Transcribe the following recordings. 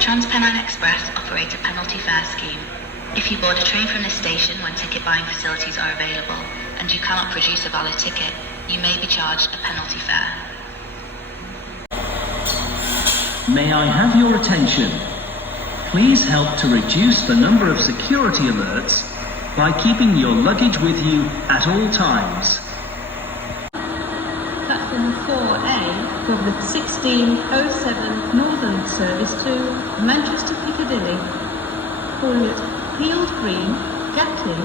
TransPennine Express operate a penalty fare scheme. If you board a train from this station when ticket buying facilities are available and you cannot produce a valid ticket, you may be charged a penalty fare. May I have your attention? Please help to reduce the number of security alerts by keeping your luggage with you at all times. Platform 4A for the 1607 Northern service to Manchester Piccadilly. Call it Field Green, Gatley,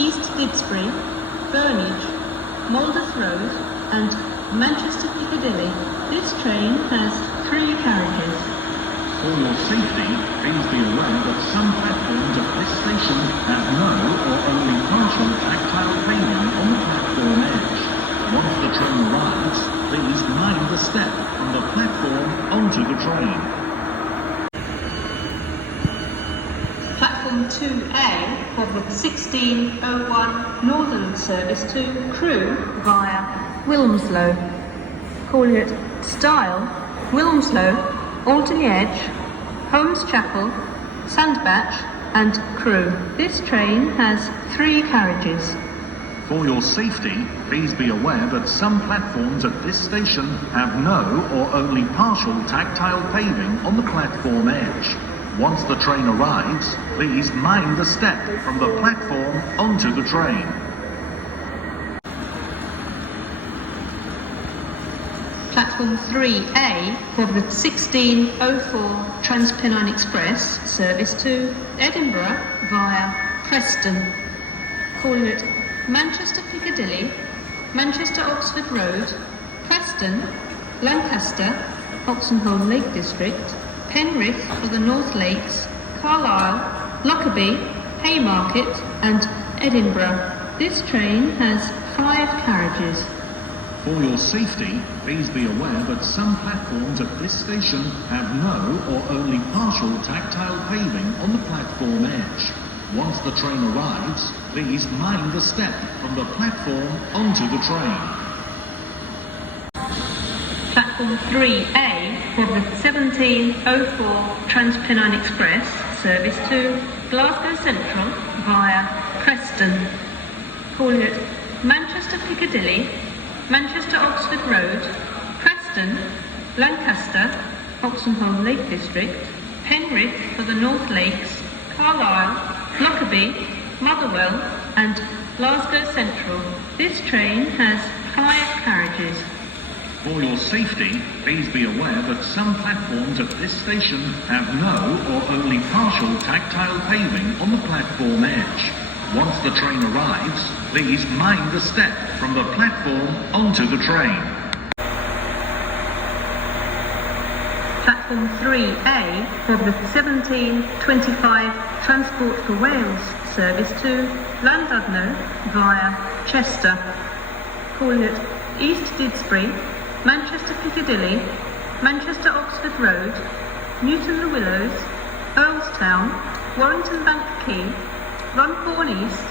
East Didsbury, Burnage, Moldeth Road and Manchester Piccadilly. This train has 3 carriages. For your safety, please be aware that some platforms at this station have no or only partial tactile paving on the platform edge. Once the train arrives, please mind the step from the platform onto the train. Platform 2A for the 1601 Northern service to Crewe via Wilmslow. Call it Stile, Wilmslow, Alderley Edge, Holmes Chapel, Sandbach and Crewe. This train has 3 carriages. For your safety, please be aware that some platforms at this station have no or only partial tactile paving on the platform edge. Once the train arrives, please mind the step from the platform onto the train. Platform 3A for the 1604 TransPennine Express service to Edinburgh via Preston. Call it Manchester Piccadilly, Manchester Oxford Road, Preston, Lancaster, Oxenholme Lake District, Penrith for the North Lakes, Carlisle, Lockerbie, Haymarket and Edinburgh. This train has 5 carriages. For your safety, please be aware that some platforms at this station have no or only partial tactile paving on the platform edge. Once the train arrives, please mind the step from the platform onto the train. Platform 3A for the 1704 TransPennine Express service to Glasgow Central via Preston. Call it Manchester Piccadilly, Manchester Oxford Road, Preston, Lancaster, Oxenholme Lake District, Penrith for the North Lakes, Carlisle, Lockerbie, Motherwell and Glasgow Central. This train has 5 carriages. For your safety, please be aware that some platforms at this station have no or only partial tactile paving on the platform edge. Once the train arrives, please mind the step from the platform onto the train. Platform 3A for the 1725 Transport for Wales service to Llandudno via Chester. Call it East Didsbury, Manchester Piccadilly, Manchester Oxford Road, Newton the Willows, Earlstown, Warrington Bank Quay, Runcorn East,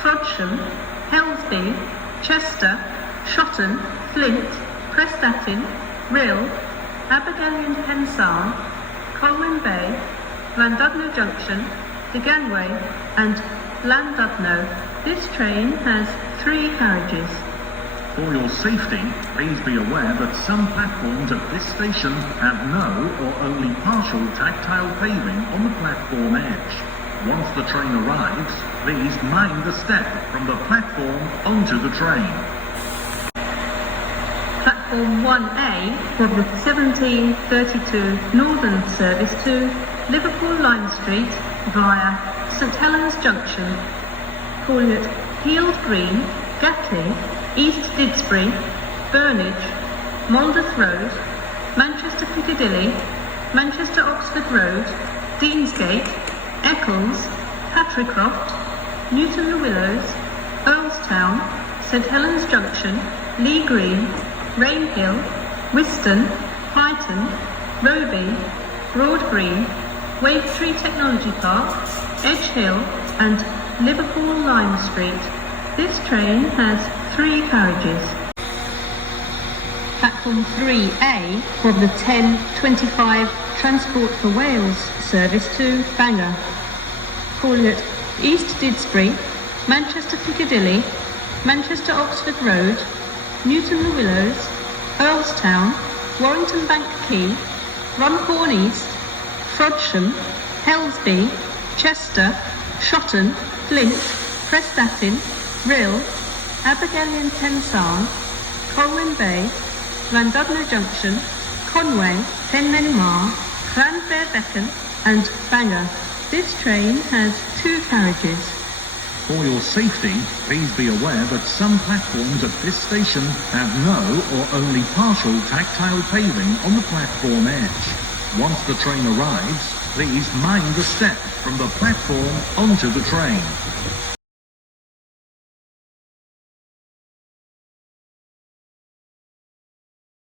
Frodsham, Helsby, Chester, Shotton, Flint, Prestatyn, Rill, Abergele and Pensarn, Colwyn Bay, Llandudno Junction, Deganway and Llandudno. This train has 3 carriages. For your safety, please be aware that some platforms at this station have no or only partial tactile paving on the platform edge. Once the train arrives, please mind the step from the platform onto the train. Platform 1A for the 1732 Northern service to Liverpool Lime Street via St Helens Junction. Call it Field Green, Gatley, East Didsbury, Burnage, Moldeth Road, Manchester Piccadilly, Manchester Oxford Road, Deansgate, Eccles, Patricroft, Newton the Willows, Earlstown, St Helens Junction, Lee Green, Rainhill, Wiston, Highton, Roby, Broad Green, Wavetree Technology Park, Edge Hill and Liverpool Lime Street. This train has 3 carriages. Platform 3A from the 10:25 Transport for Wales service to Bangor, calling at East Didsbury, Manchester Piccadilly, Manchester Oxford Road, Newton the Willows, Earlstown, Warrington Bank Quay, Runcorn East, Frodsham, Helsby, Chester, Shotton, Flint, Prestatyn, Rhyl, Abergele Tensarn, Colwyn Bay, Llandudno Junction, Conway, Penmaenmawr, Llanfairbeacon and Bangor. This train has 2 carriages. For your safety, please be aware that some platforms at this station have no or only partial tactile paving on the platform edge. Once the train arrives, please mind the step from the platform onto the train.